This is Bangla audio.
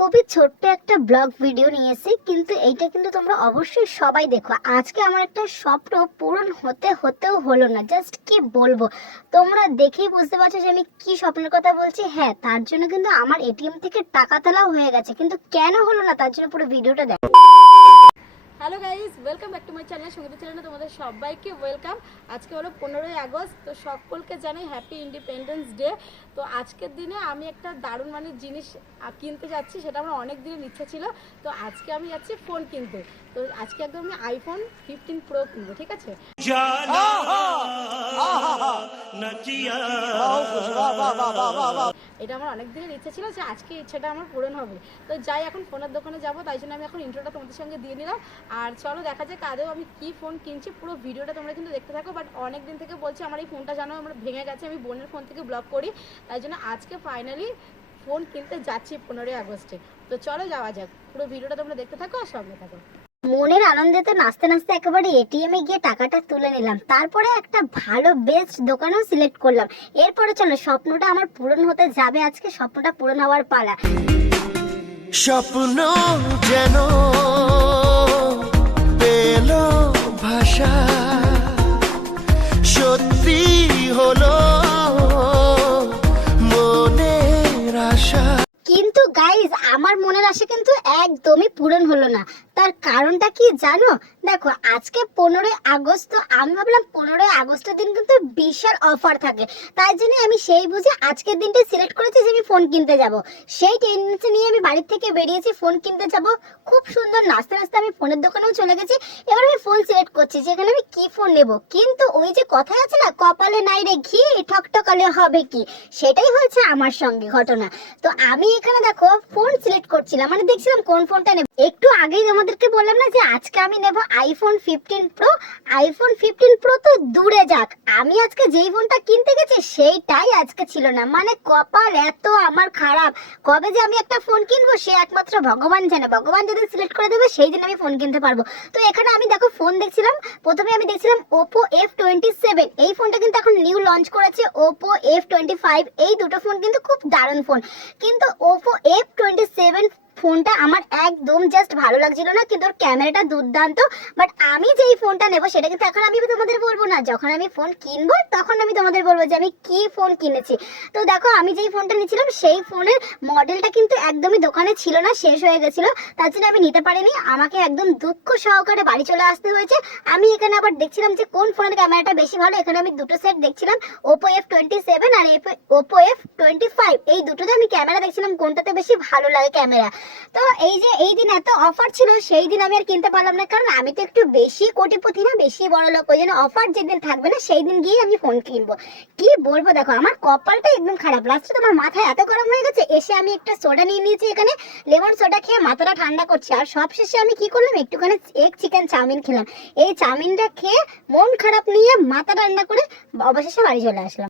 খুবই ছোট্ট একটা ব্লগ ভিডিও নিয়েছি, কিন্তু এইটা কিন্তু তোমরা অবশ্যই সবাই দেখো। আজকে আমার একটা স্বপ্ন পূরণ হতেও হলো না। জাস্ট কি বলবো, তোমরা দেখেই বুঝতে পারছো যে আমি কি স্বপ্নের কথা বলছি। হ্যাঁ, তার জন্য কিন্তু আমার এটিএম থেকে টাকা তোলাও হয়ে গেছে, কিন্তু কেন হলো না তার জন্য পুরো ভিডিওটা দেখো। Hello guys, welcome back to my channel. সঙ্গীত চ্যানেলে তোমাদের সবাইকে ওয়েলকাম। আজকে হলো 15ই আগস্ট, তো সকলকে জানাই হ্যাপি ইন্ডিপেন্ডেন্স ডে। তো আজকের দিনে আমি একটা দারুণ জিনিস কিনতে যাচ্ছি, সেটা আমার অনেক দিনের ইচ্ছা ছিল। তো আজকে আমি যাচ্ছি ফোন কিনতে। তো আজকে একদম আমি আইফোন 15 প্রো কিনবো, ঠিক আছে? এটা আমার অনেক দিনের ইচ্ছা ছিল যে আজকে ইচ্ছাটা আমার পূরণ হবে। তো যাই, এখন ফোনের দোকানে যাবো, তাই জন্য আমি এখন ইন্ট্রোটা তোমাদের সঙ্গে দিয়ে নিলাম। আর চলো দেখা যাক আদৌ আমি কি ফোন কিনছি। পুরো ভিডিওটা তোমরা কিন্তু দেখতে থাকো। বাট অনেক দিন থেকে বলছি আমার এই ফোনটা জানো আমার ভেঙে গেছে, আমি বোনের ফোন থেকে ব্লগ করি, তাই জন্য আজকে ফাইনালি ফোন কিনতে যাচ্ছি 15ই আগস্টে। তো চলো যাওয়া যাক, পুরো ভিডিওটা তোমরা দেখতে থাকো আর সঙ্গে থাকো। মনের আনন্দে তো নাচতে নাচতে একেবারে এটিএম এ গিয়ে টাকাটা তুলে নিলাম। তারপরে একটা ভালো বেস্ট দোকানও সিলেক্ট করলাম। এরপরে চলো, স্বপ্নটা আমার পূরণ হতে যাবে। আজকে স্বপ্নটা পূরণ হওয়ার পালা। স্বপ্ন যেন পেল ভাষা, সত্যি হলো মনের আশা। কিন্তু গাইজ, আমার মনের আশা কিন্তু একদমই পূরণ হলো না। তার কারণটা কি জানো? দেখো, আজকে 15ই আগস্ট, তো আমি ভাবলাম 15ই আগস্টের দিন কিন্তু বিশাল অফার থাকে, তাই জন্য আমি সেই বুঝে আজকের দিনটা সিলেক্ট করেছি যে আমি ফোন কিনতে যাব। সেই টেন্ডেন্সি নিয়ে আমি বাড়ির থেকে বেরিয়েছি, ফোন কিনতে যাব। খুব সুন্দর নাচতে নাচতে আমি ফোনের দোকানেও চলে গেছি। এবার আমি ফোন সিলেক্ট করছি যে এখানে আমি কি ফোন নেব। কিন্তু ওই যে কথায় আছে না, কপালে নাই রে ঘি, ঠকঠকালে হবে কি, সেটাই হয়েছে আমার সঙ্গে ঘটনা। তো আমি এখানে দেখো ফোন সিলেক্ট করছিলাম, দেখছিলাম কোন ফোনটা নেব। একটু আগেই তোমাদেরকে বললাম না যে আজকে আমি নেব আইফোন 15 প্রো। আইফোন 15 প্রো তো দূরে যাক, আমি আজকে যেই ফোনটা কিনতে গেছি সেইটাই আজকে ছিল না। কপাল এত আমার খারাপ, কবে যে আমি একটা ফোন কিনবো সে একমাত্র ভগবান জানে। ভগবান যদি সিলেক্ট করে দেবে সেই দিন আমি ফোন কিনতে পারবো। তো এখানে আমি দেখো ফোন দেখছিলাম। প্রথমে আমি দেখছিলাম Oppo F27। এই ফোনটা কিন্তু এখন নিউ লঞ্চ করেছে। Oppo F25, এই দুটো ফোন কিন্তু খুব দারুণ ফোন। কিন্তু Oppo F27 ফোনটা আমার একদম জাস্ট ভালো লাগছিল না, কিন্তু ওর ক্যামেরাটা দুর্দান্ত। বাট আমি যেই ফোনটা নেব সেটা কিন্তু এখন আমি তোমাদের বলবো না, যখন আমি ফোন কিনবো তখন আমি তোমাদের বলবো যে আমি কি ফোন কিনেছি। তো দেখো, আমি যেই ফোনটা নিয়েছিলাম সেই ফোনের মডেলটা কিন্তু একদমই দোকানে ছিল না, শেষ হয়ে গেছিল, তার জন্য আমি নিতে পারিনি। আমাকে একদম দুঃখ সহকারে বাড়ি চলে আসতে হয়েছে। আমি এখানে আবার দেখছিলাম যে কোন ফোনের ক্যামেরাটা বেশি ভালো। এখানে আমি দুটো সেট দেখছিলাম, Oppo F27 আর Oppo F25। এই দুটোতে আমি ক্যামেরা দেখছিলাম কোনটাতে বেশি ভালো লাগে ক্যামেরা। তো এই যে এই দিন এত অফার ছিল, সেই দিন আমি আর কিনতে পারলাম না, কারণ আমি তো একটু বেশি কোটিপতি না, বেশি বড় লোক। ওই জন্য অফার যেদিন থাকবে না সেই দিন গিয়ে আমি ফোন কিনবো। কি বলবো, দেখো আমার কপালটা একদম খারাপ। লাস্টে তোমার মাথায় এত গরম হয়ে গেছে, এসে আমি একটা সোডা নিয়ে নিয়েছি, এখানে লেমন সোডা খেয়ে মাথাটা ঠান্ডা করছি। আর সবশেষে আমি কি করলাম, একটুখানি এক চিকেন চাউমিন খেলাম। এই চাউমিনটা খেয়ে মন খারাপ নিয়ে মাথা ঠান্ডা করে অবশেষে বাড়ি চলে আসলাম।